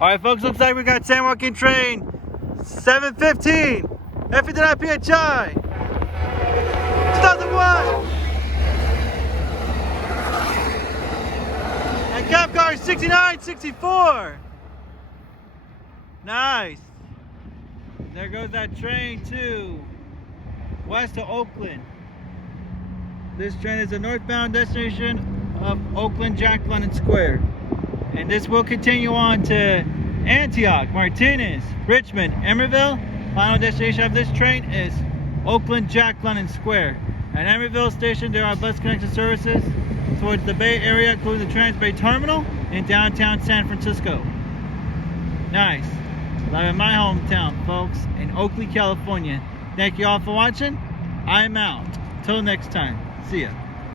Alright folks, looks like we got San Joaquin train 715 F59 PHI 2001 and Cabcar 6964. Nice. There goes that train to west of Oakland. This train is a northbound destination of Oakland Jack London Square. And this will continue on to Antioch, Martinez, Richmond, Emeryville. Final destination of this train is Oakland Jack London Square. At Emeryville Station, there are bus connection services towards the Bay Area, including the Trans-Bay Terminal in downtown San Francisco. Nice. Live in my hometown, folks, in Oakley, California. Thank you all for watching. I'm out. Till next time. See ya.